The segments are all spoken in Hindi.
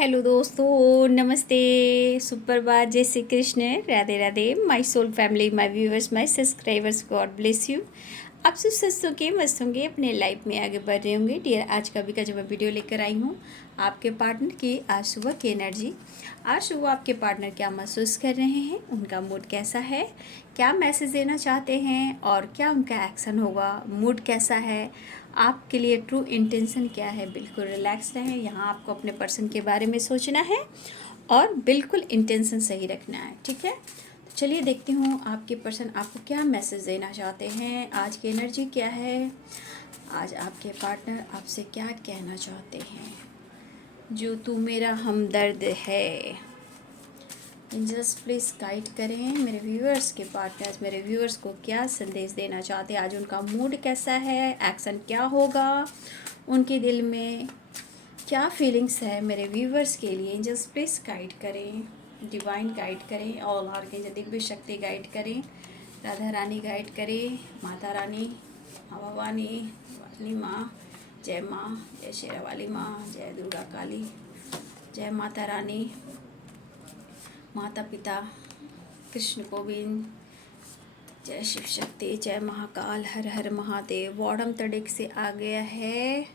हेलो दोस्तों, नमस्ते, सुप्रभात, जय Shri Krishna, Radhe Radhe, my soul family, my viewers, my subscribers, God bless you. आप सब स्वस्थ होंगे, मस्त होंगे, अपने लाइफ में आगे बढ़ रहे होंगे। डियर, आज का भी का जब मैं वीडियो लेकर आई हूँ आपके पार्टनर की आज सुबह की एनर्जी। आज सुबह आपके पार्टनर क्या महसूस कर रहे हैं, उनका मूड कैसा है, क्या मैसेज देना चाहते हैं और क्या उनका एक्शन होगा, मूड कैसा है, आपके लिए ट्रू इंटेंशन क्या है। बिल्कुल रिलैक्स रहें, यहाँ आपको अपने पर्सन के बारे में सोचना है और बिल्कुल इंटेंशन सही रखना है, ठीक है। तो चलिए देखती हूँ आपके पर्सन आपको क्या मैसेज देना चाहते हैं, आज की एनर्जी क्या है, आज आपके पार्टनर आपसे क्या कहना चाहते हैं। जो तू मेरा हमदर्द है, एंजल्स प्लीज़ गाइड करें मेरे व्यूअर्स के पार्टनर्स, मेरे व्यूअर्स को क्या संदेश देना चाहते हैं, आज उनका मूड कैसा है, एक्शन क्या होगा, उनके दिल में क्या फीलिंग्स है मेरे व्यूअर्स के लिए। एंजल्स प्लीज़ गाइड करें, डिवाइन गाइड करें, ऑल आर्कएंजल दिव्य शक्ति गाइड करें, राधा रानी गाइड करें, माता रानी, माँ भवानी, वाली माँ, जय माँ, जय शेरा वाली माँ, जय दुर्गा काली, जय माता रानी, माता पिता, कृष्ण गोविंद, जय शिव शक्ति, जय महाकाल, हर हर महादेव। बॉडम तड़क से आ गया है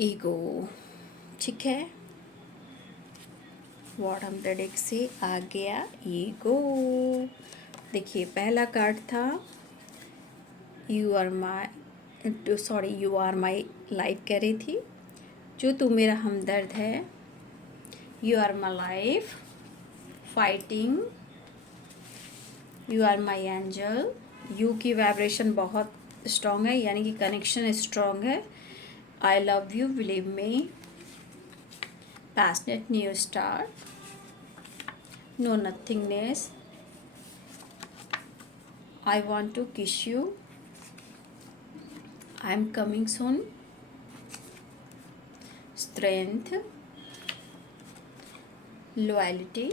ईगो, ठीक है, बॉडम तड़क से आ गया ईगो। देखिए पहला कार्ड था यू आर माई लाइफ कह रही थी, जो तू मेरा हमदर्द है, you are my life fighting, you are my angel. You की वाइब्रेशन बहुत स्ट्रॉन्ग है, यानी कि कनेक्शन स्ट्रॉन्ग है। I love you, believe me, passionate new start, no nothingness, I want to kiss you, I am coming soon, strength, loyalty,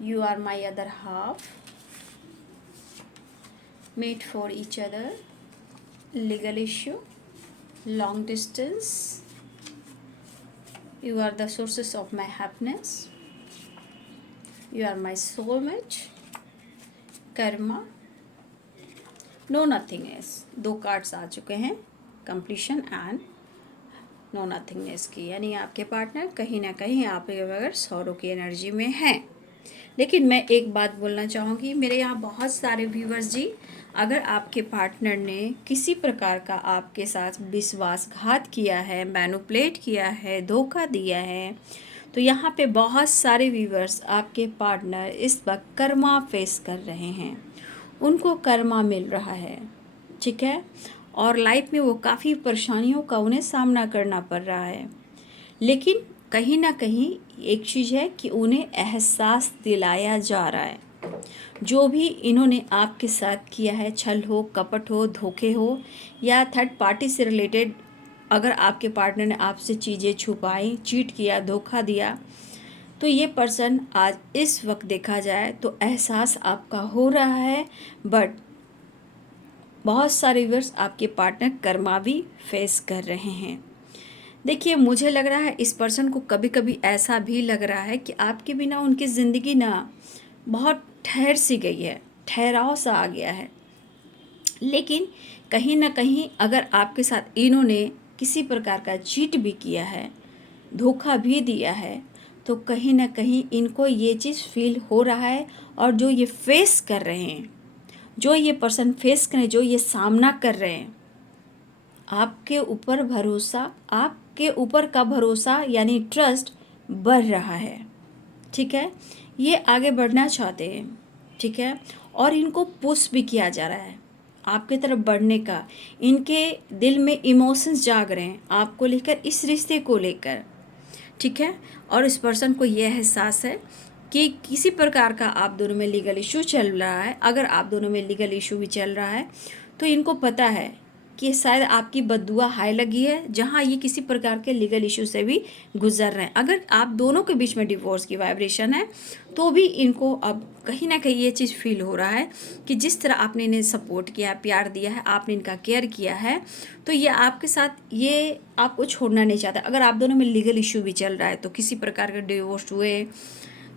you are my other half, made for each other, legal issue, long distance, you are the sources of my happiness, you are my soulmate, karma, no nothingness। दो कार्ड्स आ चुके हैं, कंप्लीशन एंड नो नथिंगनेस की, यानी आपके पार्टनर कहीं ना कहीं आपके बगैर सौरों की एनर्जी में हैं। लेकिन मैं एक बात बोलना चाहूँगी, मेरे यहाँ बहुत सारे व्यूवर्स जी, अगर आपके पार्टनर ने किसी प्रकार का आपके साथ विश्वासघात किया है, मैनिपुलेट किया है, धोखा दिया है, तो यहाँ पे बहुत सारे व्यूवर्स आपके पार्टनर इस वक्त कर्मा फेस कर रहे हैं, उनको कर्मा मिल रहा है, ठीक है, और लाइफ में वो काफ़ी परेशानियों का उन्हें सामना करना पड़ रहा है। लेकिन कहीं ना कहीं एक चीज़ है कि उन्हें एहसास दिलाया जा रहा है, जो भी इन्होंने आपके साथ किया है, छल हो, कपट हो, धोखे हो या थर्ड पार्टी से रिलेटेड, अगर आपके पार्टनर ने आपसे चीज़ें छुपाई, चीट किया, धोखा दिया, तो ये पर्सन आज इस वक्त देखा जाए तो एहसास आपका हो रहा है। बट बहुत सारे व्यूअर्स आपके पार्टनर कर्मा भी फेस कर रहे हैं। देखिए मुझे लग रहा है इस पर्सन को कभी कभी ऐसा भी लग रहा है कि आपके बिना उनकी ज़िंदगी ना बहुत ठहर सी गई है, ठहराव सा आ गया है। लेकिन कहीं ना कहीं अगर आपके साथ इन्होंने किसी प्रकार का चीट भी किया है, धोखा भी दिया है, तो कहीं ना कहीं इनको ये चीज़ फील हो रहा है। और जो ये फेस कर रहे हैं, जो ये पर्सन फेस करें, जो ये सामना कर रहे हैं, आपके ऊपर भरोसा, आपके ऊपर का भरोसा यानी ट्रस्ट बढ़ रहा है, ठीक है, ये आगे बढ़ना चाहते हैं, ठीक है, और इनको पुश भी किया जा रहा है आपकी तरफ बढ़ने का। इनके दिल में इमोशंस जाग रहे हैं आपको लेकर, इस रिश्ते को लेकर, ठीक है, और इस पर्सन को यह एहसास है कि किसी प्रकार का आप दोनों में लीगल इशू चल रहा है। अगर आप दोनों में लीगल इशू भी चल रहा है तो इनको पता है कि शायद आपकी बद्दुआ हाई लगी है, जहाँ ये किसी प्रकार के लीगल इशू से भी गुजर रहे हैं। अगर आप दोनों के बीच में डिवोर्स की वाइब्रेशन है तो भी इनको अब कहीं ना कहीं ये चीज़ फील हो रहा है कि जिस तरह आपने इन्हें सपोर्ट किया है, प्यार दिया है, आपने इनका केयर किया है, तो ये आपके साथ ये आपको छोड़ना नहीं चाहता। अगर आप दोनों में लीगल इशू भी चल रहा है, तो किसी प्रकार के डिवोर्स हुए,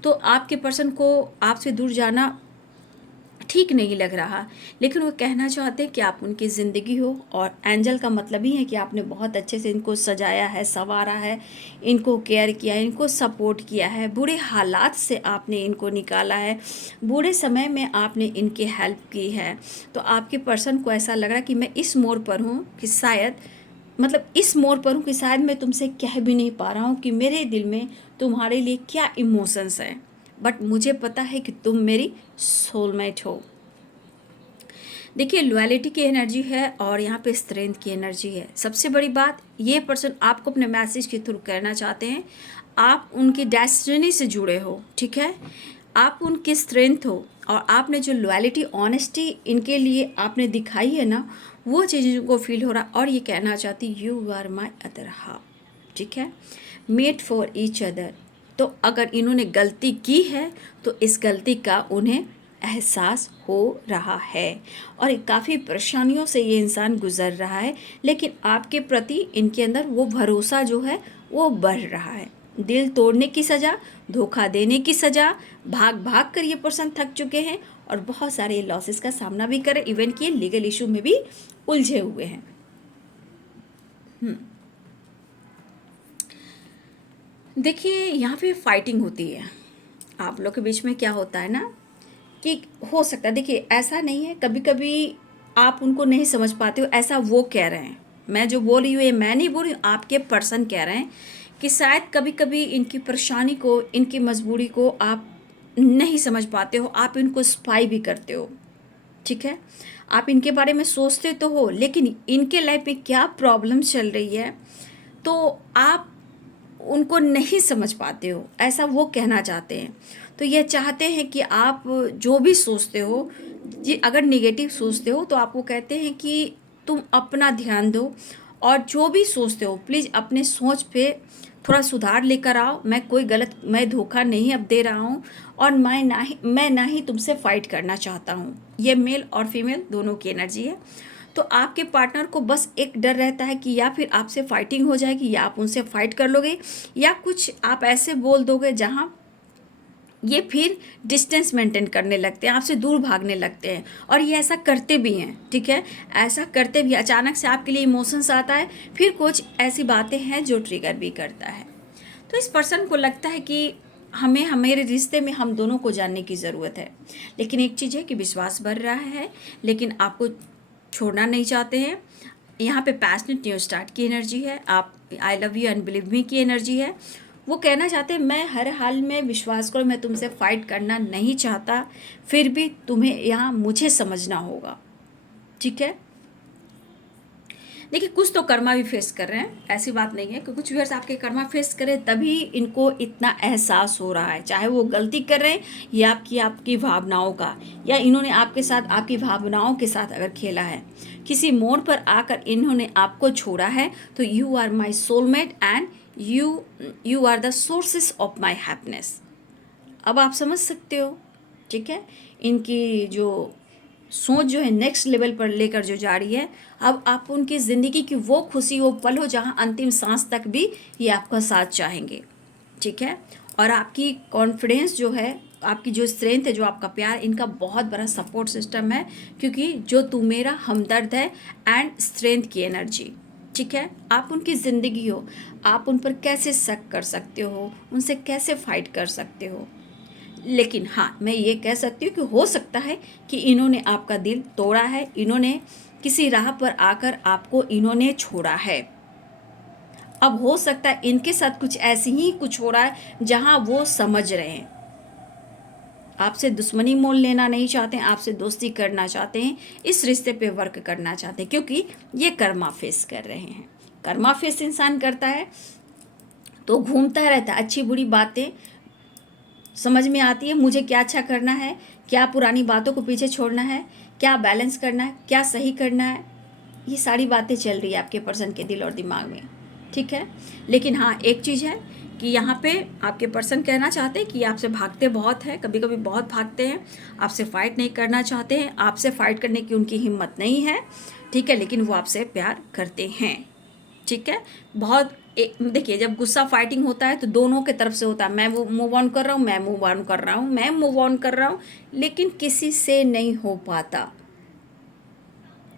तो आपके पर्सन को आपसे दूर जाना ठीक नहीं लग रहा, लेकिन वो कहना चाहते हैं कि आप उनकी ज़िंदगी हो। और एंजल का मतलब ही है कि आपने बहुत अच्छे से इनको सजाया है, संवारा है, इनको केयर किया है, इनको सपोर्ट किया है, बुरे हालात से आपने इनको निकाला है, बुरे समय में आपने इनकी हेल्प की है। तो आपके पर्सन को ऐसा लग रहा है कि मैं इस मोड़ पर हूँ कि शायद, मतलब इस मोड़ पर हूँ कि शायद मैं तुमसे कह भी नहीं पा रहा हूँ कि मेरे दिल में तुम्हारे लिए क्या इमोशंस हैं, बट मुझे पता है कि तुम मेरी सोलमेट हो। देखिए, लॉयल्टी की एनर्जी है और यहाँ पे स्ट्रेंथ की एनर्जी है। सबसे बड़ी बात, ये पर्सन आपको अपने मैसेज के थ्रू कहना चाहते हैं, आप उनकी डेस्टिनी से जुड़े हो, ठीक है, आप उनकी स्ट्रेंथ हो, और आपने जो लॉयल्टी, ऑनेस्टी इनके लिए आपने दिखाई है ना, वो चीज़ों को फील हो रहा। और ये कहना चाहती, you are my other half, ठीक है, मेड फॉर ईच अदर। तो अगर इन्होंने गलती की है तो इस गलती का उन्हें एहसास हो रहा है, और काफ़ी परेशानियों से ये इंसान गुज़र रहा है, लेकिन आपके प्रति इनके अंदर वो भरोसा जो है वो बढ़ रहा है। दिल तोड़ने की सज़ा, धोखा देने की सज़ा, भाग भाग कर ये पर्सन थक चुके हैं और बहुत सारे लॉसेस का सामना भी करें, इवन कि लीगल इशू में भी उलझे हुए हैं। देखिए, यहाँ पे फाइटिंग होती है आप लोग के बीच में। क्या होता है ना कि हो सकता है, देखिए ऐसा नहीं है, कभी कभी आप उनको नहीं समझ पाते हो, ऐसा वो कह रहे हैं। मैं जो बोल रही हूँ ये मैं नहीं बोल रही हूँ, आपके पर्सन कह रहे हैं कि शायद कभी कभी इनकी परेशानी को, इनकी मजबूरी को आप नहीं समझ पाते हो, आप इनको स्पाई भी करते हो, ठीक है, आप इनके बारे में सोचते तो हो, लेकिन इनके लाइफ में क्या प्रॉब्लम चल रही है तो आप उनको नहीं समझ पाते हो, ऐसा वो कहना चाहते हैं। तो ये चाहते हैं कि आप जो भी सोचते हो, ये अगर नेगेटिव सोचते हो तो आपको कहते हैं कि तुम अपना ध्यान दो, और जो भी सोचते हो प्लीज़ अपने सोच पे थोड़ा सुधार लेकर आओ। मैं धोखा नहीं अब दे रहा हूँ, और मैं ना ही तुमसे फाइट करना चाहता हूँ। ये मेल और फीमेल दोनों की एनर्जी है। तो आपके पार्टनर को बस एक डर रहता है कि या फिर आपसे फाइटिंग हो जाएगी, या आप उनसे फाइट कर लोगे, या कुछ आप ऐसे बोल दोगे जहाँ ये फिर डिस्टेंस मेंटेन करने लगते हैं, आपसे दूर भागने लगते हैं। और ये ऐसा करते भी हैं, ठीक है, ऐसा करते भी। अचानक से आपके लिए इमोशंस आता है, फिर कुछ ऐसी बातें हैं जो ट्रिगर भी करता है। तो इस पर्सन को लगता है कि हमेरे रिश्ते में हम दोनों को जानने की ज़रूरत है। लेकिन एक चीज़ है कि विश्वास बढ़ रहा है, लेकिन आपको छोड़ना नहीं चाहते हैं। यहाँ पे पैशनेट न्यू स्टार्ट की एनर्जी है, आप आई love you and believe me की एनर्जी है। वो कहना चाहते हैं, मैं हर हाल में, विश्वास करो, मैं तुमसे फाइट करना नहीं चाहता, फिर भी तुम्हें यहाँ मुझे समझना होगा, ठीक है। देखिए, कुछ तो कर्मा भी फेस कर रहे हैं, ऐसी बात नहीं है कि कुछ व्यूअर्स आपके कर्मा फेस करें तभी इनको इतना एहसास हो रहा है, चाहे वो गलती कर रहे हैं या आपकी भावनाओं का, या इन्होंने आपके साथ, आपकी भावनाओं के साथ अगर खेला है, किसी मोड़ पर आकर इन्होंने आपको छोड़ा है। तो you are my soulmate and you are the sources of my happiness. अब आप समझ सकते हो, ठीक है, इनकी जो सोच जो है नेक्स्ट लेवल पर लेकर जो जा रही है। अब आप उनकी ज़िंदगी की वो खुशी, वो पल हो जहाँ अंतिम सांस तक भी ये आपका साथ चाहेंगे, ठीक है। और आपकी कॉन्फिडेंस जो है, आपकी जो स्ट्रेंथ है, जो आपका प्यार, इनका बहुत बड़ा सपोर्ट सिस्टम है, क्योंकि जो तू मेरा हमदर्द है एंड स्ट्रेंथ की एनर्जी, ठीक है। आप उनकी ज़िंदगी हो, आप उन पर कैसे शक कर सकते हो, उनसे कैसे फाइट कर सकते हो। लेकिन हाँ, मैं ये कह सकती हूँ कि हो सकता है कि इन्होंने आपका दिल तोड़ा है, इन्होंने किसी राह पर आकर आपको इन्होंने छोड़ा है। अब हो सकता है इनके साथ कुछ ऐसी ही कुछ हो रहा है जहाँ वो समझ रहे हैं, आपसे दुश्मनी मोल लेना नहीं चाहते हैं, आपसे दोस्ती करना चाहते हैं, इस रिश्ते पे वर्क करना चाहते हैं, क्योंकि ये कर्मा फेस कर रहे हैं। कर्मा फेस इंसान करता है तो घूमता रहता है, अच्छी बुरी बातें समझ में आती है, मुझे क्या अच्छा करना है, क्या पुरानी बातों को पीछे छोड़ना है, क्या बैलेंस करना है, क्या सही करना है। ये सारी बातें चल रही है आपके पर्सन के दिल और दिमाग में, ठीक है। लेकिन हाँ, एक चीज़ है कि यहाँ पे आपके पर्सन कहना चाहते हैं कि आपसे भागते बहुत है, कभी कभी बहुत भागते हैं, आपसे फ़ाइट नहीं करना चाहते हैं, आपसे फ़ाइट करने की उनकी हिम्मत नहीं है, ठीक है, लेकिन वो आपसे प्यार करते हैं, ठीक है। बहुत देखिए, जब गुस्सा फाइटिंग होता है तो दोनों के तरफ से होता है, मैं वो मूव ऑन कर रहा हूँ, मैं मूव ऑन कर रहा हूँ, मैं मूव ऑन कर रहा हूँ, लेकिन किसी से नहीं हो पाता,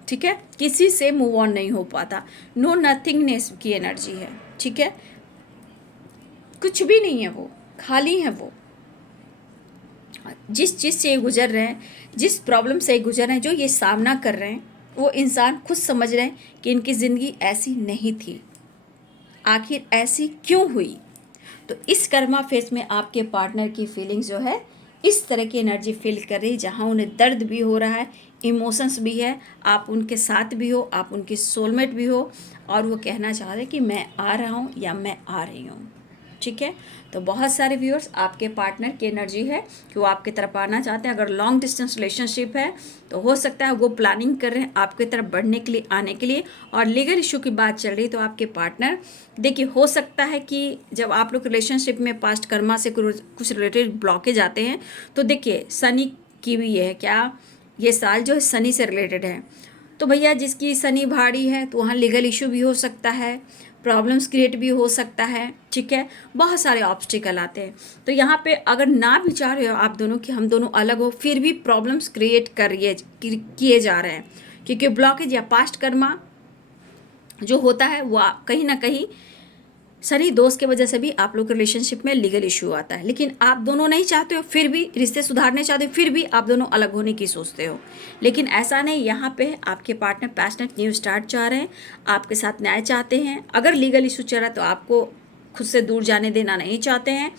ठीक है, किसी से मूव ऑन नहीं हो पाता। नो नथिंगनेस की एनर्जी है, ठीक है, कुछ भी नहीं है, वो खाली है। वो जिस चीज़ से गुजर रहे हैं, जिस प्रॉब्लम से गुजर रहे हैं, जो ये सामना कर रहे हैं, वो इंसान खुद समझ रहे हैं कि इनकी ज़िंदगी ऐसी नहीं थी, आखिर ऐसी क्यों हुई। तो इस कर्मा फेस में आपके पार्टनर की फीलिंग्स जो है इस तरह की एनर्जी फील कर रही है, जहाँ उन्हें दर्द भी हो रहा है, इमोशंस भी है, आप उनके साथ भी हो, आप उनकी सोलमेट भी हो, और वो कहना चाह रहे हैं कि मैं आ रहा हूँ या मैं आ रही हूँ, ठीक है। तो बहुत सारे व्यूअर्स, आपके पार्टनर की एनर्जी है कि वो आपकी तरफ आना चाहते हैं। अगर लॉन्ग डिस्टेंस रिलेशनशिप है तो हो सकता है वो प्लानिंग कर रहे हैं आपकी तरफ बढ़ने के लिए, आने के लिए। और लीगल इशू की बात चल रही तो आपके पार्टनर, देखिए, हो सकता है कि जब आप लोग रिलेशनशिप में पास्ट कर्मा से कुछ रिलेटेड ब्लॉकेज आते हैं, तो देखिए शनि की भी है क्या, ये साल जो है शनि से रिलेटेड है, तो भैया जिसकी शनि भारी है तो वहाँ लीगल इशू भी हो सकता है, प्रॉब्लम्स क्रिएट भी हो सकता है, ठीक है, बहुत सारे ऑब्स्टिकल आते हैं। तो यहाँ पे अगर ना भी चाह रहे हो आप दोनों कि हम दोनों अलग हो, फिर भी प्रॉब्लम्स क्रिएट किए जा रहे हैं, क्योंकि ब्लॉकेज या पास्ट कर्मा जो होता है वो कहीं ना कहीं शनि दोस्त की वजह से भी आप लोग के रिलेशनशिप में लीगल इशू आता है। लेकिन आप दोनों नहीं चाहते हो, फिर भी रिश्ते सुधारने चाहते हो, फिर भी आप दोनों अलग होने की सोचते हो। लेकिन ऐसा नहीं, यहाँ पे आपके पार्टनर पैशनेट न्यू स्टार्ट चाह रहे हैं, आपके साथ न्याय चाहते हैं। अगर लीगल इशू चल रहा है तो आपको खुद से दूर जाने देना नहीं चाहते हैं,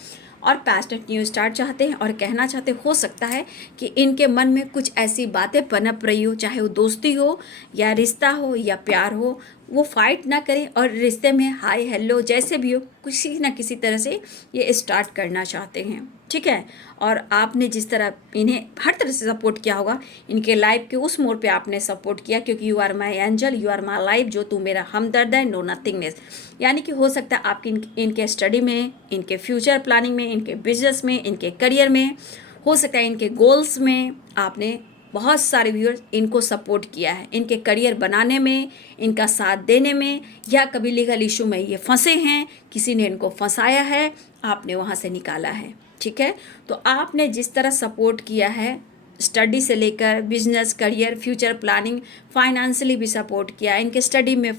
और पैशनेट न्यू स्टार्ट चाहते हैं, और कहना चाहते हो सकता है कि इनके मन में कुछ ऐसी बातें पनप रही हो, चाहे वो दोस्ती हो या रिश्ता हो या प्यार हो, वो फाइट ना करें और रिश्ते में हाय हेलो जैसे भी हो, किसी ना किसी तरह से ये स्टार्ट करना चाहते हैं, ठीक है। और आपने जिस तरह इन्हें हर तरह से सपोर्ट किया होगा, इनके लाइफ के उस मोड़ पे आपने सपोर्ट किया, क्योंकि you are my angel, you are my life, जो तू मेरा हमदर्द है, नो नथिंगनेस। यानी कि हो सकता है आपकी इनके स्टडी में, इनके फ्यूचर प्लानिंग में, इनके बिजनेस में, इनके करियर में, हो सकता है इनके गोल्स में आपने बहुत सारे व्यूअर्स इनको सपोर्ट किया है, इनके करियर बनाने में, इनका साथ देने में, या कभी लीगल इशू में ये फंसे हैं, किसी ने इनको फंसाया है, आपने वहाँ से निकाला है, ठीक है। तो आपने जिस तरह सपोर्ट किया है, स्टडी से लेकर business, career, future planning, financially भी सपोर्ट किया, इनके स्टडी में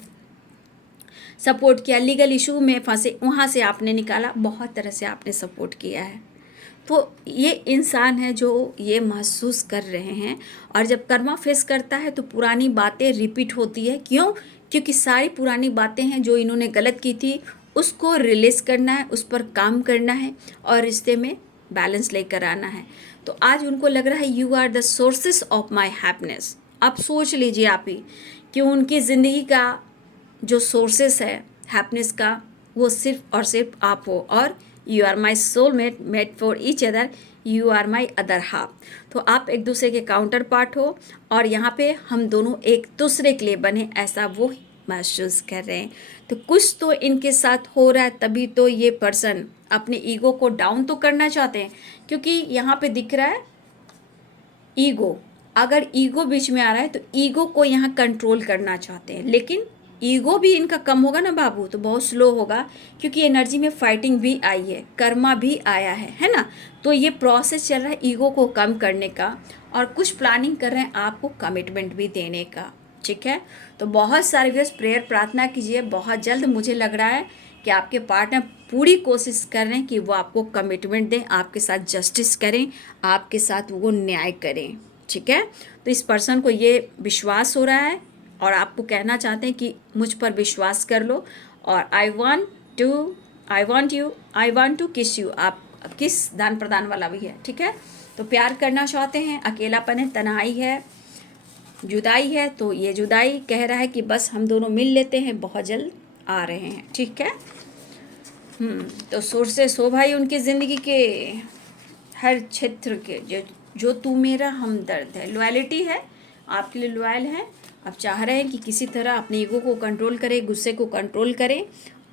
सपोर्ट किया, लीगल इशू में फंसे वहाँ से आपने निकाला, बहुत तरह से आपने सपोर्ट किया है। तो ये इंसान है जो ये महसूस कर रहे हैं, और जब कर्मा फेस करता है तो पुरानी बातें रिपीट होती है। क्यों? क्योंकि सारी पुरानी बातें हैं जो इन्होंने गलत की थी, उसको रिलीज करना है, उस पर काम करना है, और रिश्ते में बैलेंस लेकर आना है। तो आज उनको लग रहा है you are the sources of my happiness. आप सोच लीजिए आप ही कि उनकी ज़िंदगी का जो सोर्सेस है हैप्पीनेस का, वो सिर्फ और सिर्फ आप हो, और you are my soulmate, made for each other, you are my other half. तो आप एक दूसरे के काउंटर पार्ट हो, और यहाँ पे हम दोनों एक दूसरे के लिए बने, ऐसा वो महसूस कर रहे हैं। तो कुछ तो इनके साथ हो रहा है, तभी तो ये पर्सन अपने ईगो को डाउन तो करना चाहते हैं, क्योंकि यहाँ पे दिख रहा है ईगो। अगर ईगो बीच में आ रहा है तो ईगो को यहाँ कंट्रोल करना चाहते हैं, लेकिन ईगो भी इनका कम होगा ना बाबू, तो बहुत स्लो होगा, क्योंकि एनर्जी में फाइटिंग भी आई है, कर्मा भी आया है ना। तो ये प्रोसेस चल रहा है ईगो को कम करने का, और कुछ प्लानिंग कर रहे हैं आपको कमिटमेंट भी देने का, ठीक है। तो बहुत सारे व्यस्त प्रेयर प्रार्थना कीजिए, बहुत जल्द मुझे लग रहा है कि आपके पार्टनर पूरी कोशिश कर रहे हैं कि वो आपको कमिटमेंट दें, आपके साथ जस्टिस करें, आपके साथ वो न्याय करें, ठीक है। तो इस पर्सन को ये विश्वास हो रहा है, और आपको कहना चाहते हैं कि मुझ पर विश्वास कर लो, और I want to kiss you. आप किस दान प्रदान वाला भी है, ठीक है। तो प्यार करना चाहते हैं, अकेलापन है, तन्हाई है, जुदाई है, तो ये जुदाई कह रहा है कि बस हम दोनों मिल लेते हैं, बहुत जल्द आ रहे हैं, ठीक है। तो सोर्सेस हो भाई उनकी ज़िंदगी के हर क्षेत्र के, जो तू मेरा हमदर्द है, लॉयलिटी है, आपके लिए लॉयल है, आप चाह रहे हैं कि किसी तरह अपने ईगो को कंट्रोल करें, गुस्से को कंट्रोल करें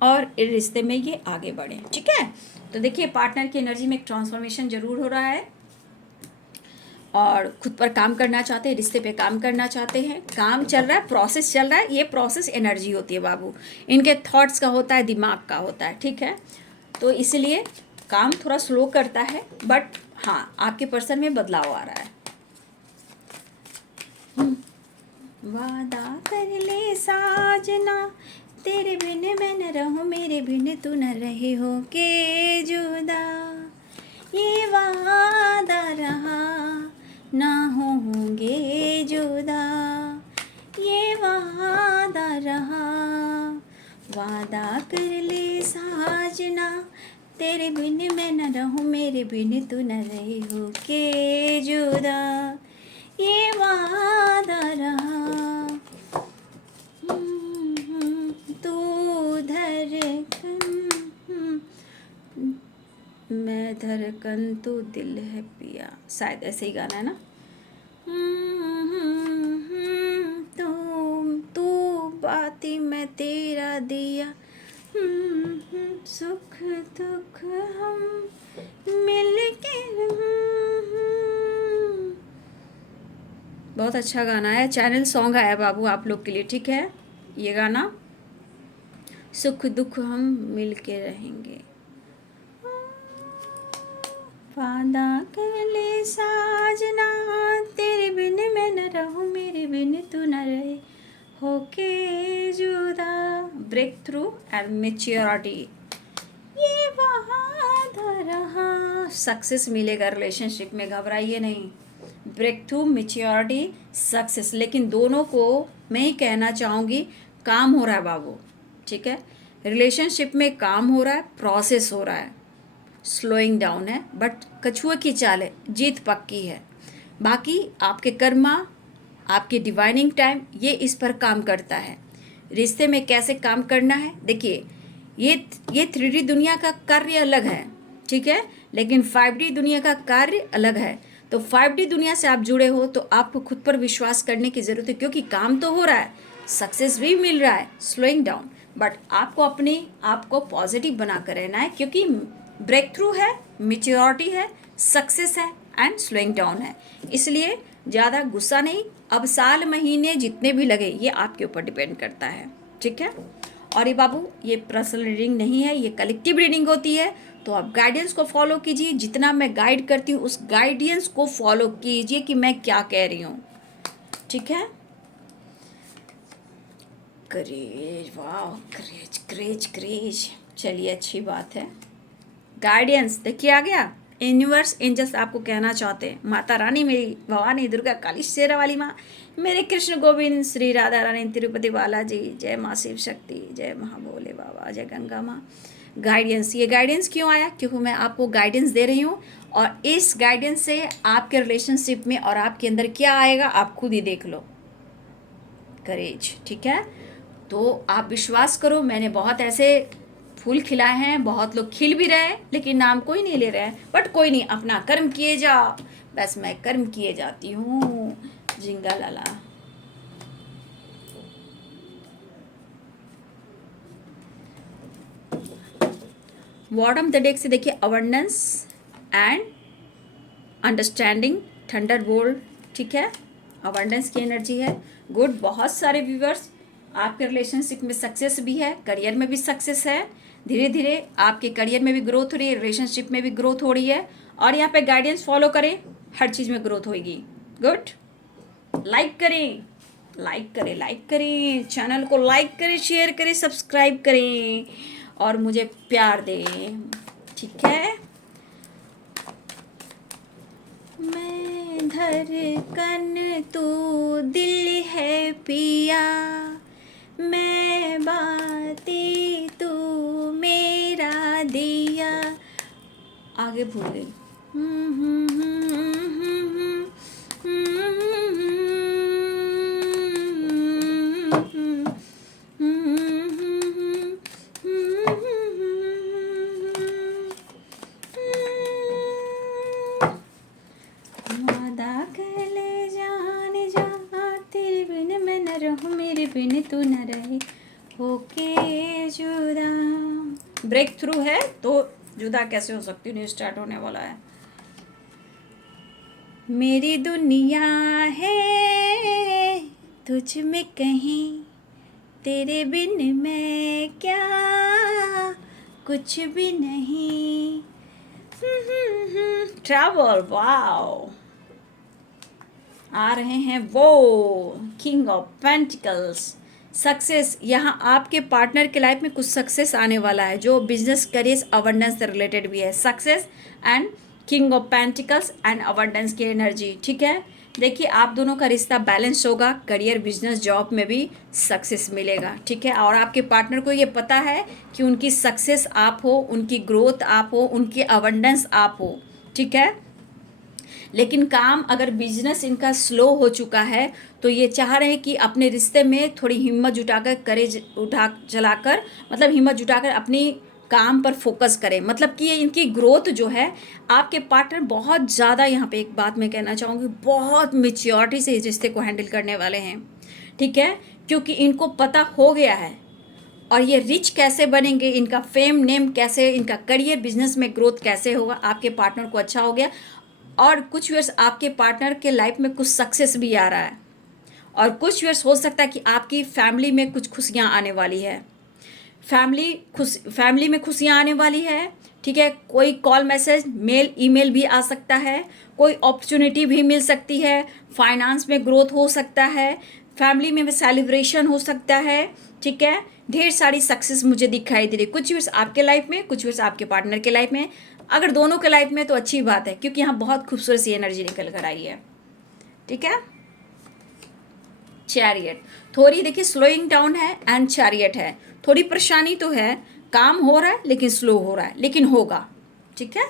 और इस रिश्ते में ये आगे बढ़ें, ठीक है। तो देखिए पार्टनर की एनर्जी में एक ट्रांसफॉर्मेशन ज़रूर हो रहा है और खुद पर काम करना चाहते हैं, रिश्ते पे काम करना चाहते हैं, काम चल रहा है, प्रोसेस चल रहा है। ये प्रोसेस एनर्जी होती है बाबू, इनके थॉट्स का होता है, दिमाग का होता है, ठीक है। तो इसलिए काम थोड़ा स्लो करता है, बट हाँ आपके पर्सन में बदलाव आ रहा है। वादा कर ले साजना, तेरे बिन मैं न रहूं, मेरे बिन तू न रहे हो के जुदा, ये वादा रहा ना होंगे जुदा, ये वादा रहा। वादा कर ले साजना, तेरे बिन मैं न रहूं, मेरे बिन तू न रहे हो के जुदा, ये वादा रहा। तू धड़कन, मैं धड़कन तू दिल है पिया, शायद ऐसे ही गाना है ना। तू बाती मैं तेरा दिया, सुख दुख हम मिलके। बहुत अच्छा गाना है, चैनल सॉन्ग आया बाबू आप लोग के लिए, ठीक है। ये गाना सुख दुख हम मिलके रहेंगे। वादा कर ले साजना, तेरे बिन मैं न रहूं, मेरे बिन तू न रहे होके जुदा, ब्रेक थ्रू एंड मैच्योरिटी, ये वादा रहा। सक्सेस मिलेगा रिलेशनशिप में, घबराइए नहीं। ब्रेक थ्रू, मैच्योरिटी, सक्सेस, लेकिन दोनों को मैं ही कहना चाहूँगी काम हो रहा है बाबू, ठीक है। रिलेशनशिप में काम हो रहा है, प्रोसेस हो रहा है, स्लोइंग डाउन है, बट कछुए की चाल है, जीत पक्की है। बाकी आपके कर्मा, आपके डिवाइनिंग टाइम, ये इस पर काम करता है। रिश्ते में कैसे काम करना है, देखिए ये 3D दुनिया का कार्य अलग है, ठीक है, लेकिन 5D दुनिया का कार्य अलग है। तो 5D दुनिया से आप जुड़े हो तो आपको खुद पर विश्वास करने की ज़रूरत है, क्योंकि काम तो हो रहा है, सक्सेस भी मिल रहा है, स्लोइंग डाउन, बट आपको अपने आप को पॉजिटिव बना कर रहना है, क्योंकि ब्रेक थ्रू है, मैच्योरिटी है, सक्सेस है एंड स्लोइंग डाउन है। इसलिए ज़्यादा गुस्सा नहीं, अब साल महीने जितने भी लगे ये आपके ऊपर डिपेंड करता है, ठीक है। और ये बाबू ये पर्सनल रीडिंग नहीं है, ये कलेक्टिव रीडिंग होती है। तो आप गाइडेंस को फॉलो कीजिए, जितना मैं गाइड करती हूँ उस गाइडेंस को फॉलो कीजिए कि मैं क्या कह रही हूँ, ठीक है। करेज, वाह, करेज करेज करेज, चलिए अच्छी बात है। गाइडेंस देखिए आ गया, यूनिवर्स एंजल्स आपको कहना चाहते हैं, माता रानी मेरी भवानी दुर्गा काली शेरा वाली माँ, मेरे कृष्ण गोविंद श्री राधा रानी तिरुपति बालाजी, जय माँ शिव शक्ति, जय महाभोले बाबा, जय गंगा माँ। गाइडेंस, ये गाइडेंस क्यों आया, क्योंकि मैं आपको गाइडेंस दे रही हूँ और इस गाइडेंस से आपके रिलेशनशिप में और आपके अंदर क्या आएगा आप खुद ही देख लो। करेज, ठीक है। तो आप विश्वास करो, मैंने बहुत ऐसे फूल खिलाए हैं, बहुत लोग खिल भी रहे हैं लेकिन नाम कोई नहीं ले रहे हैं, बट कोई नहीं, अपना कर्म किए जाओ, बस मैं कर्म किए जाती हूँ, जिंगा लाला। बॉटम द डेक से देखिए abundance and understanding, thunder bolt, ठीक है, अबंडेंस की एनर्जी है, गुड। बहुत सारे व्यूवर्स आपके रिलेशनशिप में सक्सेस भी है, करियर में भी सक्सेस है, धीरे धीरे आपके करियर में भी ग्रोथ हो रही है, रिलेशनशिप में भी ग्रोथ हो रही है, और यहाँ पे गाइडेंस फॉलो करें, हर चीज़ में ग्रोथ होगी। गुड, लाइक करें, लाइक करें, लाइक करें, चैनल को लाइक करें, शेयर करें, सब्सक्राइब करें और मुझे प्यार दें, ठीक है। मैं धड़कन तू दिल है पिया, मैं बाती तू मेरा दिया, आगे भूल गई। वादा कर ले जान जा, तेरे बिन मैं न होके जुदा। ब्रेक थ्रू है तो जुदा कैसे हो सकती हूँ, न्यू स्टार्ट होने वाला है। मेरी दुनिया है तुझ में कहीं, तेरे बिन मैं क्या कुछ भी नहीं। ट्रैवल, वाओ, आ रहे हैं वो किंग ऑफ पेंटिकल्स, सक्सेस। यहाँ आपके पार्टनर के लाइफ में कुछ सक्सेस आने वाला है जो बिजनेस करियर अबंडेंस से रिलेटेड भी है। Success and king of pentacles and abundance की एनर्जी, ठीक है। देखिए आप दोनों का रिश्ता बैलेंस होगा, करियर बिजनेस जॉब में भी सक्सेस मिलेगा, ठीक है। और आपके पार्टनर को ये पता है कि उनकी सक्सेस आप हो, उनकी ग्रोथ आप हो, उनकी अबंडेंस आप हो, ठीक है। लेकिन काम अगर बिजनेस इनका स्लो हो चुका है तो ये चाह रहे हैं कि अपने रिश्ते में थोड़ी हिम्मत जुटाकर, करेज उठा चलाकर, मतलब हिम्मत जुटाकर अपनी काम पर फोकस करें। मतलब कि ये इनकी ग्रोथ जो है, आपके पार्टनर बहुत ज़्यादा, यहाँ पे एक बात मैं कहना चाहूँगी, बहुत मेच्योरिटी से इस रिश्ते को हैंडल करने वाले हैं, ठीक है। क्योंकि इनको पता हो गया है और ये रिच कैसे बनेंगे, इनका फेम नेम कैसे, इनका करियर बिजनेस में ग्रोथ कैसे होगा, आपके पार्टनर को अच्छा हो गया। और कुछ ईयर्स आपके पार्टनर के लाइफ में कुछ सक्सेस भी आ रहा है, और कुछ ईयर्स हो सकता है कि आपकी फैमिली में कुछ खुशियाँ आने वाली है, फैमिली में खुशियाँ आने वाली है, ठीक है। कोई कॉल मैसेज मेल ईमेल भी आ सकता है, कोई अपॉर्चुनिटी भी मिल सकती है, फाइनेंस में ग्रोथ हो सकता है, फैमिली में सेलिब्रेशन हो सकता है, ठीक है। ढेर सारी सक्सेस मुझे दिखाई दे रही, कुछ ईयर्स आपके लाइफ में, कुछ ईयर्स आपके पार्टनर के लाइफ में। अगर दोनों के लाइफ में तो अच्छी बात है, क्योंकि यहाँ बहुत खूबसूरत सी एनर्जी निकल कर आई है, ठीक है। चैरियट, थोड़ी देखिए स्लोइंग डाउन है एंड चैरियट है, थोड़ी परेशानी तो है, काम हो रहा है लेकिन स्लो हो रहा है, लेकिन होगा, ठीक है।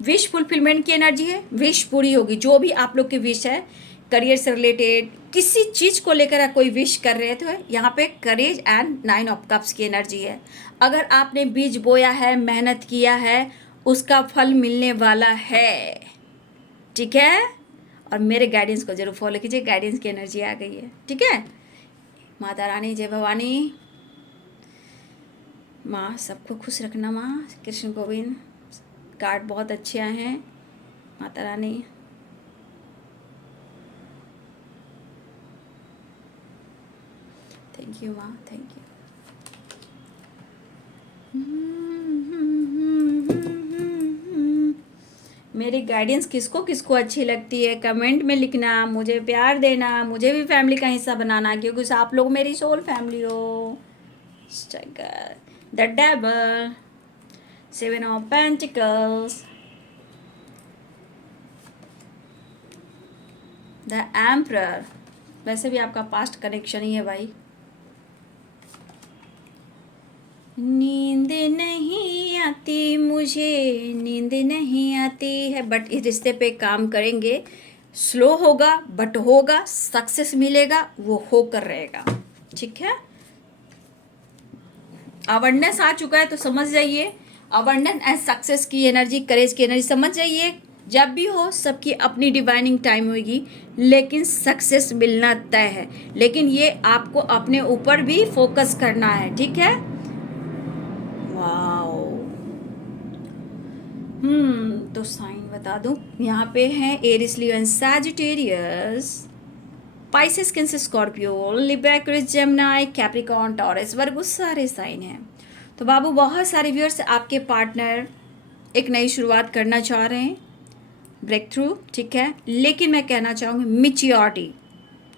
विश फुलफिलमेंट की एनर्जी है, विश पूरी होगी, जो भी आप लोग की विश है, करियर से रिलेटेड किसी चीज़ को लेकर आप कोई विश कर रहे थे, यहाँ पे करेज एंड 9 ऑफ कप्स की एनर्जी है। अगर आपने बीज बोया है, मेहनत किया है, उसका फल मिलने वाला है, ठीक है। और मेरे गाइडेंस को जरूर फॉलो कीजिए, गाइडेंस की एनर्जी आ गई है, ठीक है। माता रानी जय भवानी, माँ सबको खुश रखना, माँ कृष्ण गोविंद। कार्ड बहुत अच्छे आए हैं, माता रानी। थैंक यू माँ, थैंक यू। मेरी गाइडेंस किसको किसको अच्छी लगती है कमेंट में लिखना, मुझे प्यार देना, मुझे भी फैमिली का हिस्सा बनाना, क्योंकि आप लोग मेरी सोल फैमिली हो। The devil, 7 of pentacles, the emperor, वैसे भी आपका पास्ट कनेक्शन ही है भाई। नींद नहीं आती मुझे, नींद नहीं आती है, बट इस रिश्ते पे काम करेंगे, स्लो होगा बट होगा, सक्सेस मिलेगा, वो होकर रहेगा, ठीक है। अवेयरनेस आ चुका है तो समझ जाइए, अवेयरनेस एंड सक्सेस की एनर्जी, करेज की एनर्जी समझ जाइए। जब भी हो सबकी अपनी डिवाइनिंग टाइम होगी, लेकिन सक्सेस मिलना तय है, लेकिन ये आपको अपने ऊपर भी फोकस करना है, ठीक है। वाओ, तो साइन बता दूं, यहाँ पे हैं Aries, Leo and Sagittarius, Pisces, Cancer, Scorpio, Libra, Aquarius, Gemini, Capricorn, Taurus, Virgo, सारे साइन हैं। तो बाबू बहुत सारे व्यूअर्स, आपके पार्टनर एक नई शुरुआत करना चाह रहे हैं, ब्रेक थ्रू, ठीक है। लेकिन मैं कहना चाहूँगी मैच्योरिटी,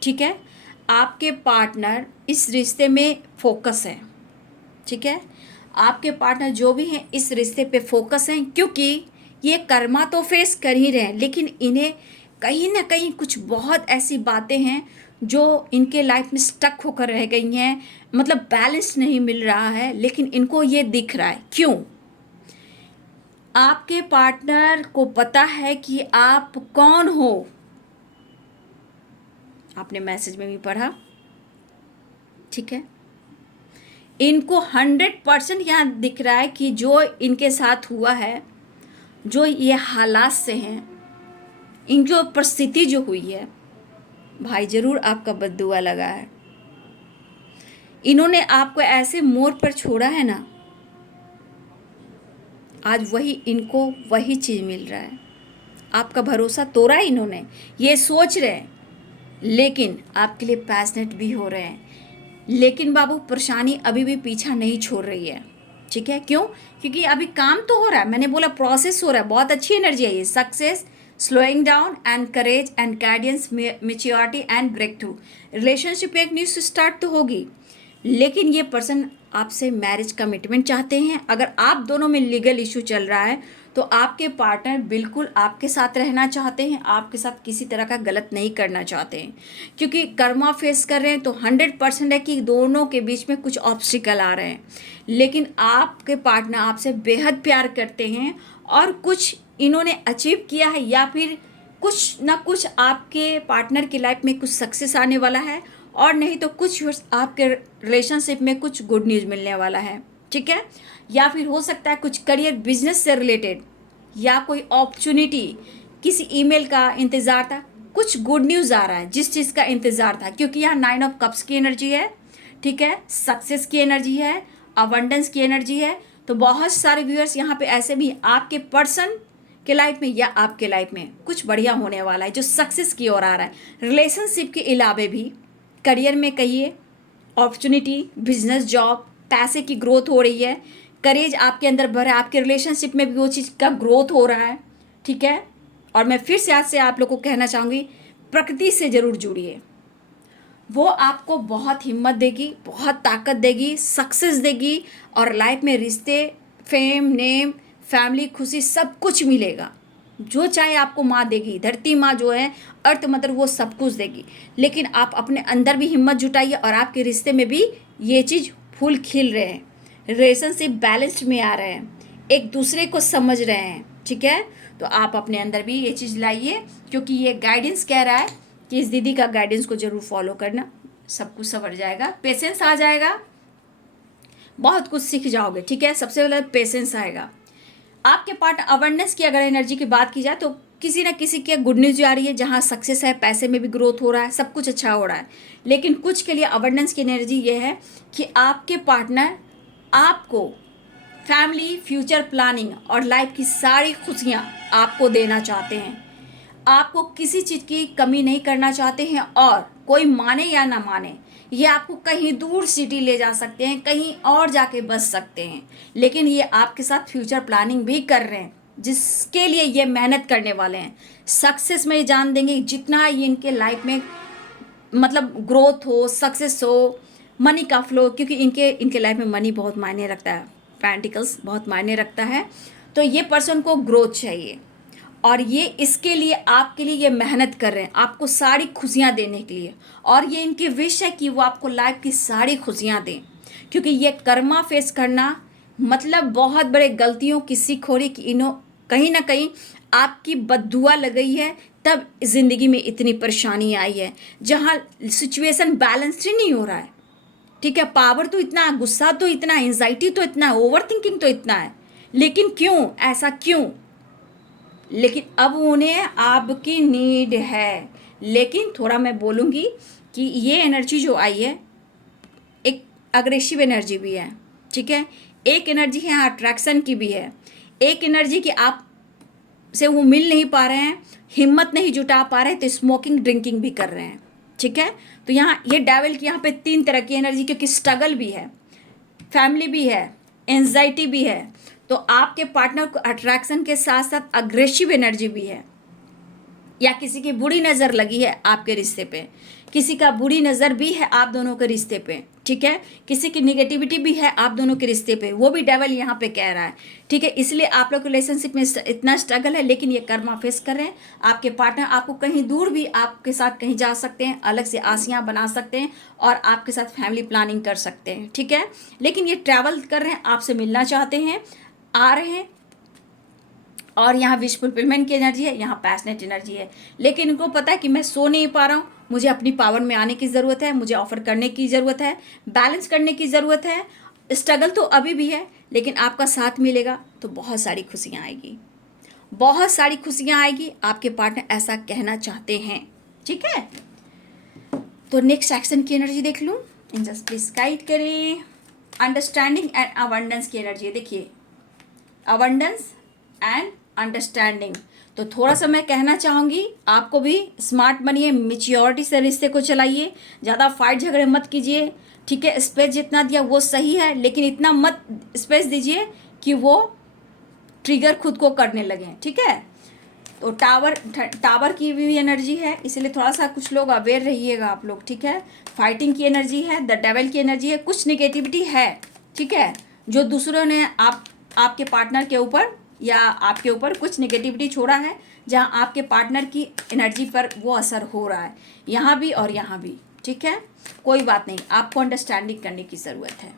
ठीक है। आपके पार्टनर इस रिश्ते में फोकस है, ठीक है। आपके पार्टनर जो भी हैं इस रिश्ते पे फोकस हैं, क्योंकि ये कर्मा तो फेस कर ही रहे हैं, लेकिन इन्हें कहीं ना कहीं कुछ बहुत ऐसी बातें हैं जो इनके लाइफ में स्टक होकर रह गई हैं, मतलब बैलेंस नहीं मिल रहा है, लेकिन इनको ये दिख रहा है। क्यों? आपके पार्टनर को पता है कि आप कौन हो, आपने मैसेज में भी पढ़ा, ठीक है। इनको 100% यहाँ दिख रहा है कि जो इनके साथ हुआ है, जो ये हालात से हैं, इन जो परिस्थिति जो हुई है, भाई ज़रूर आपका बद्दुआ लगा है। इन्होंने आपको ऐसे मोड़ पर छोड़ा है ना, आज वही इनको वही चीज़ मिल रहा है। आपका भरोसा तोड़ा है इन्होंने, ये सोच रहे हैं, लेकिन आपके लिए पैशनेट भी हो रहे हैं। लेकिन बाबू परेशानी अभी भी पीछा नहीं छोड़ रही है, ठीक है? क्यों? क्योंकि अभी काम तो हो रहा है, मैंने बोला प्रोसेस हो रहा है, बहुत अच्छी एनर्जी है ये। Success, slowing down and courage and guidance, maturity and breakthrough. Relationship एक न्यू स्टार्ट तो होगी, लेकिन ये पर्सन आपसे मैरिज कमिटमेंट चाहते हैं। अगर आप दोनों में लीगल इशू चल रहा है तो आपके पार्टनर बिल्कुल आपके साथ रहना चाहते हैं, आपके साथ किसी तरह का गलत नहीं करना चाहते हैं। क्योंकि कर्मा फेस कर रहे हैं तो 100% है कि दोनों के बीच में कुछ ऑब्स्टिकल आ रहे हैं, लेकिन आपके पार्टनर आपसे बेहद प्यार करते हैं और कुछ इन्होंने अचीव किया है, या फिर कुछ ना कुछ आपके पार्टनर की लाइफ में कुछ सक्सेस आने वाला है, और नहीं तो कुछ आपके रिलेशनशिप में कुछ गुड न्यूज़ मिलने वाला है, ठीक है? या फिर हो सकता है कुछ करियर बिजनेस से रिलेटेड, या कोई अपॉर्चुनिटी, किसी ईमेल का इंतज़ार था, कुछ गुड न्यूज़ आ रहा है जिस चीज़ का इंतज़ार था। क्योंकि यहाँ 9 ऑफ कप्स की एनर्जी है, ठीक है? सक्सेस की एनर्जी है, अबंडेंस की एनर्जी है। तो बहुत सारे व्यूअर्स यहाँ पे ऐसे भी आपके पर्सन के लाइफ में या आपके लाइफ में कुछ बढ़िया होने वाला है जो सक्सेस की ओर आ रहा है। रिलेशनशिप के अलावे भी करियर में कहिए, अपॉर्चुनिटी, बिजनेस, जॉब, पैसे की ग्रोथ हो रही है, करेज आपके अंदर भरा है, आपके रिलेशनशिप में भी वो चीज़ का ग्रोथ हो रहा है, ठीक है? और मैं फिर से आज से आप लोग को कहना चाहूँगी, प्रकृति से ज़रूर जुड़िए। वो आपको बहुत हिम्मत देगी, बहुत ताकत देगी, सक्सेस देगी, और लाइफ में रिश्ते, फेम, नेम, फैमिली, खुशी सब कुछ मिलेगा। जो चाहे आपको माँ देगी, धरती माँ जो है, अर्थ मदर, वो सब कुछ देगी। लेकिन आप अपने अंदर भी हिम्मत जुटाइए, और आपके रिश्ते में भी ये चीज़ फूल खिल रहे हैं, रिलेशनशिप बैलेंस्ड में आ रहे हैं, एक दूसरे को समझ रहे हैं, ठीक है? तो आप अपने अंदर भी ये चीज़ लाइए, क्योंकि ये गाइडेंस कह रहा है कि इस दीदी का गाइडेंस को ज़रूर फॉलो करना, सब कुछ संवर जाएगा, पेशेंस आ जाएगा, बहुत कुछ सीख जाओगे, ठीक है? सबसे पहले पेशेंस आएगा। आपके पार्ट अवेयरनेस की अगर एनर्जी की बात की जाए तो किसी ना किसी की गुड न्यूज़ आ रही है, जहाँ सक्सेस है, पैसे में भी ग्रोथ हो रहा है, सब कुछ अच्छा हो रहा है। लेकिन कुछ के लिए अवेयरनेस की एनर्जी ये है कि आपके पार्टनर आपको फैमिली, फ्यूचर प्लानिंग और लाइफ की सारी खुशियाँ आपको देना चाहते हैं। आपको किसी चीज़ की कमी नहीं करना चाहते हैं, और कोई माने या ना माने, ये आपको कहीं दूर सिटी ले जा सकते हैं, कहीं और जाके बस सकते हैं, लेकिन ये आपके साथ फ्यूचर प्लानिंग भी कर रहे हैं, जिसके लिए ये मेहनत करने वाले हैं। सक्सेस में ये जान देंगे, जितना ये इनके लाइफ में मतलब ग्रोथ हो, सक्सेस हो, मनी का फ्लो, क्योंकि इनके लाइफ में मनी बहुत मायने रखता है, पेंटिकल्स बहुत मायने रखता है। तो ये पर्सन को ग्रोथ चाहिए, और ये इसके लिए आपके लिए ये मेहनत कर रहे हैं, आपको सारी खुशियाँ देने के लिए। और ये इनकी विश है कि वो आपको लाइफ की सारी खुशियाँ दें, क्योंकि ये कर्मा फेस करना मतलब बहुत बड़े गलतियों की सीख हो रही कि इन्हों कहीं ना कहीं आपकी बद्दुआ लग गई है, तब ज़िंदगी में इतनी परेशानी आई है, जहाँ सिचुएशन बैलेंस्ड ही नहीं हो रहा है, ठीक है? पावर तो इतना, गुस्सा तो इतना, एंजाइटी तो इतना, ओवर थिंकिंग तो इतना है, लेकिन क्यों ऐसा, क्यों? लेकिन अब उन्हें आपकी नीड है। लेकिन थोड़ा मैं बोलूँगी कि ये एनर्जी जो आई है, एक अग्रेसिव एनर्जी भी है, ठीक है? एक एनर्जी है अट्रैक्शन की भी है, एक एनर्जी कि आप से वो मिल नहीं पा रहे हैं, हिम्मत नहीं जुटा पा रहे, तो स्मोकिंग, ड्रिंकिंग भी कर रहे हैं, ठीक है? तो यहाँ ये डेविल की यहाँ पे 3 तरह की एनर्जी, क्योंकि स्ट्रगल भी है, फैमिली भी है, एंजाइटी भी है। तो आपके पार्टनर को अट्रैक्शन के साथ साथ अग्रेसिव एनर्जी भी है, या किसी की बुरी नज़र लगी है आपके रिश्ते पे, किसी का बुरी नज़र भी है आप दोनों के रिश्ते पे, ठीक है? किसी की निगेटिविटी भी है आप दोनों के रिश्ते पे, वो भी डेविल यहाँ पे कह रहा है, ठीक है? इसलिए आप लोग रिलेशनशिप में इतना स्ट्रगल है, लेकिन ये कर्मा फेस कर रहे हैं। आपके पार्टनर आपको कहीं दूर भी आपके साथ कहीं जा सकते हैं, अलग से आसियाँ बना सकते हैं, और आपके साथ फैमिली प्लानिंग कर सकते हैं, ठीक है? लेकिन ये ट्रैवल कर रहे हैं, आपसे मिलना चाहते हैं, आ रहे हैं, और यहाँ विश फुलफिलमेंट की एनर्जी है, यहाँ पैशनेट एनर्जी है। लेकिन इनको पता है कि मैं सो नहीं पा रहा हूँ, मुझे अपनी पावर में आने की ज़रूरत है, मुझे ऑफर करने की ज़रूरत है, बैलेंस करने की ज़रूरत है। स्ट्रगल तो अभी भी है, लेकिन आपका साथ मिलेगा तो बहुत सारी खुशियाँ आएगी, बहुत सारी खुशियाँ आएगी। आपके पार्टनर ऐसा कहना चाहते हैं, ठीक है? तो नेक्स्ट एक्शन की एनर्जी देख लूँ। एंजल्स प्लीज गाइड करें। अंडरस्टैंडिंग एंड अबंडेंस की एनर्जी है, देखिए अबंडेंस एंड अंडरस्टैंडिंग। तो थोड़ा सा मैं कहना चाहूँगी आपको भी स्मार्ट बनिए, मेच्योरिटी से रिश्ते को चलाइए, ज़्यादा फाइट झगड़े मत कीजिए, ठीक है। स्पेस जितना दिया वो सही है, लेकिन इतना मत स्पेस दीजिए कि वो ट्रिगर खुद को करने लगे, ठीक है। तो टावर की भी एनर्जी है, इसलिए थोड़ा सा कुछ लोग अवेयर रहिएगा आप लोग, ठीक है। फाइटिंग की एनर्जी है, द डेविल की एनर्जी है, कुछ निगेटिविटी है, ठीक है, जो दूसरों ने आपके पार्टनर के ऊपर या आपके ऊपर कुछ निगेटिविटी छोड़ा है, जहां आपके पार्टनर की एनर्जी पर वो असर हो रहा है, यहाँ भी और यहाँ भी, ठीक है। कोई बात नहीं, आपको अंडरस्टैंडिंग करने की ज़रूरत है।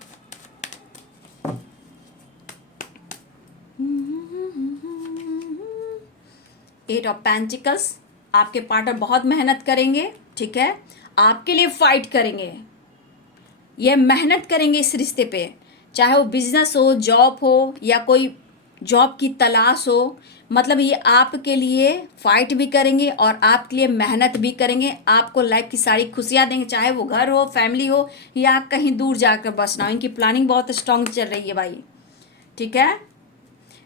एट ऑफ पेंटिकल्स, आपके पार्टनर बहुत मेहनत करेंगे, ठीक है, आपके लिए फाइट करेंगे, ये मेहनत करेंगे इस रिश्ते पे, चाहे वो बिजनेस हो, जॉब हो या कोई जॉब की तलाश हो, मतलब ये आपके लिए फाइट भी करेंगे और आपके लिए मेहनत भी करेंगे, आपको लाइफ की सारी खुशियाँ देंगे, चाहे वो घर हो, फैमिली हो या कहीं दूर जाकर बसना हो। इनकी प्लानिंग बहुत स्ट्रांग चल रही है भाई, ठीक है।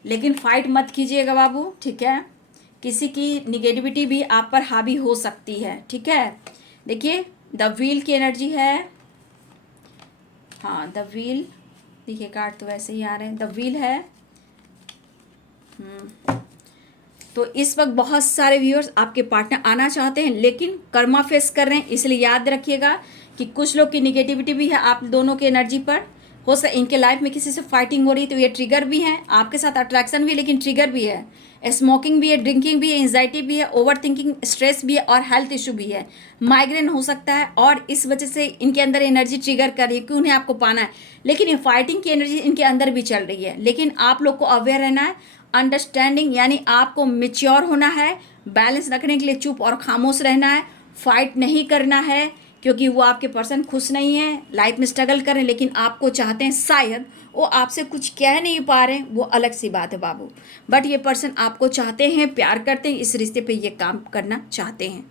लेकिन फाइट मत कीजिएगा बाबू, ठीक है। किसी की निगेटिविटी भी आप पर हावी हो सकती है, ठीक है। देखिए द व्हील की एनर्जी है, हाँ द व्हील, देखिए कार्ड तो वैसे ही आ रहे हैं, द व्हील है। तो इस वक्त बहुत सारे व्यूअर्स आपके पार्टनर आना चाहते हैं लेकिन कर्मा फेस कर रहे हैं, इसलिए याद रखिएगा कि कुछ लोग की निगेटिविटी भी है आप दोनों की एनर्जी पर। हो सकता इनके लाइफ में किसी से फाइटिंग हो रही है, तो ये ट्रिगर भी है, आपके साथ अट्रैक्शन भी है लेकिन ट्रिगर भी है, स्मोकिंग भी है, ड्रिंकिंग भी है, एंजाइटी भी है, ओवर थिंकिंग, स्ट्रेस भी है और हेल्थ इशू भी है, माइग्रेन हो सकता है, और इस वजह से इनके अंदर एनर्जी ट्रिगर कर रही है कि उन्हें आपको पाना है, लेकिन ये फाइटिंग की एनर्जी इनके अंदर भी चल रही है। लेकिन आप लोग को अवेयर रहना है, अंडरस्टैंडिंग यानी आपको मेच्योर होना है, बैलेंस रखने के लिए चुप और खामोश रहना है, फाइट नहीं करना है, क्योंकि वो आपके पर्सन खुश नहीं है, लाइफ में स्ट्रगल कर रहे हैं, लेकिन आपको चाहते हैं, शायद वो आपसे कुछ कह नहीं पा रहे हैं, वो अलग सी बात है बाबू, बट ये पर्सन आपको चाहते हैं, प्यार करते हैं, इस रिश्ते पे ये काम करना चाहते हैं।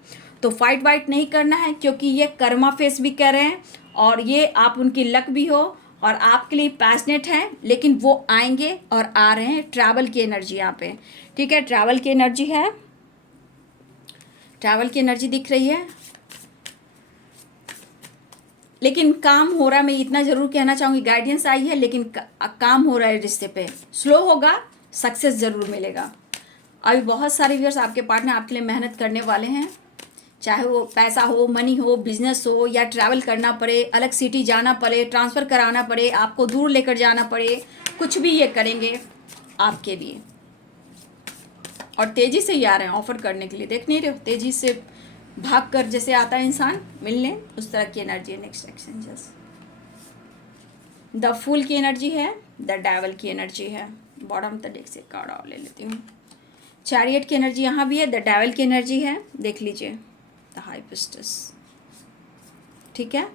तो फाइट वाइट नहीं करना है, क्योंकि ये कर्मा फेस भी कर रहे हैं और ये आप उनकी लक भी हो और आपके लिए पैशनेट है, लेकिन वो आएंगे और आ रहे हैं। ट्रैवल की एनर्जी यहाँ पे, ठीक है, ट्रैवल की एनर्जी है, ट्रैवल की एनर्जी दिख रही है, लेकिन काम हो रहा है। मैं इतना ज़रूर कहना चाहूँगी, गाइडेंस आई है लेकिन काम हो रहा है रिश्ते पे, स्लो होगा, सक्सेस ज़रूर मिलेगा। अभी बहुत सारे व्यूअर्स आपके पार्टनर आपके लिए मेहनत करने वाले हैं, चाहे वो पैसा हो, मनी हो, बिजनेस हो या ट्रैवल करना पड़े, अलग सिटी जाना पड़े, ट्रांसफ़र कराना पड़े, आपको दूर लेकर जाना पड़े, कुछ भी ये करेंगे आपके लिए। और तेज़ी से ही आ रहे हैं ऑफ़र करने के लिए, देख नहीं रहे हो, तेज़ी से भाग कर जैसे आता है इंसान मिलने, उस तरह की एनर्जी है। नेक्स्ट एक्सचेंजेस, द फूल की एनर्जी है, द डेविल की एनर्जी है। बॉटम तक डेक से कार्ड और ले लेती हूँ। चैरियट की एनर्जी यहाँ भी है, द डेविल की एनर्जी है, देख लीजिए, द हाई प्रिस्टेस, ठीक है।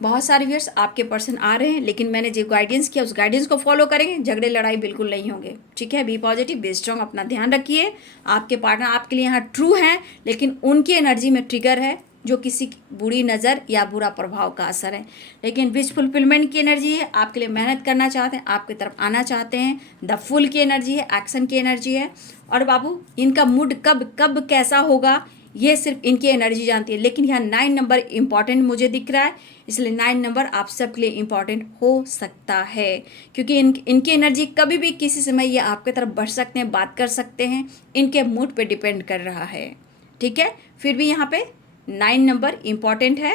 बहुत सारे व्यूअर्स आपके पर्सन आ रहे हैं, लेकिन मैंने जो गाइडेंस किया उस गाइडेंस को फॉलो करेंगे, झगड़े लड़ाई बिल्कुल नहीं होंगे, ठीक है। बी पॉजिटिव, बी स्ट्रॉन्ग, अपना ध्यान रखिए। आपके पार्टनर आपके लिए यहाँ ट्रू हैं, लेकिन उनकी एनर्जी में ट्रिगर है जो किसी बुरी नज़र या बुरा प्रभाव का असर है, लेकिन विश फुलफिलमेंट की एनर्जी है, आपके लिए मेहनत करना चाहते हैं, आपकी तरफ आना चाहते हैं। द फुल की एनर्जी है, एक्शन की एनर्जी है। और बाबू इनका मूड कब कब कैसा होगा ये सिर्फ इनकी एनर्जी जानती है, लेकिन यहाँ 9 नंबर इम्पॉर्टेंट मुझे दिख रहा है, इसलिए 9 नंबर आप सबके लिए इम्पॉर्टेंट हो सकता है, क्योंकि इनकी एनर्जी कभी भी किसी समय ये आपके तरफ बढ़ सकते हैं, बात कर सकते हैं, इनके मूड पे डिपेंड कर रहा है, ठीक है। फिर भी यहाँ पे 9 नंबर इम्पॉर्टेंट है।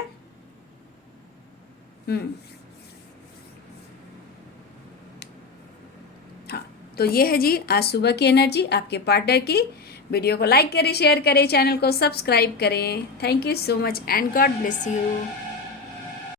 हाँ, तो ये है जी आज सुबह की एनर्जी आपके पार्टनर की। वीडियो को लाइक करें, शेयर करें, चैनल को सब्सक्राइब करें। Thank you so much and God bless you.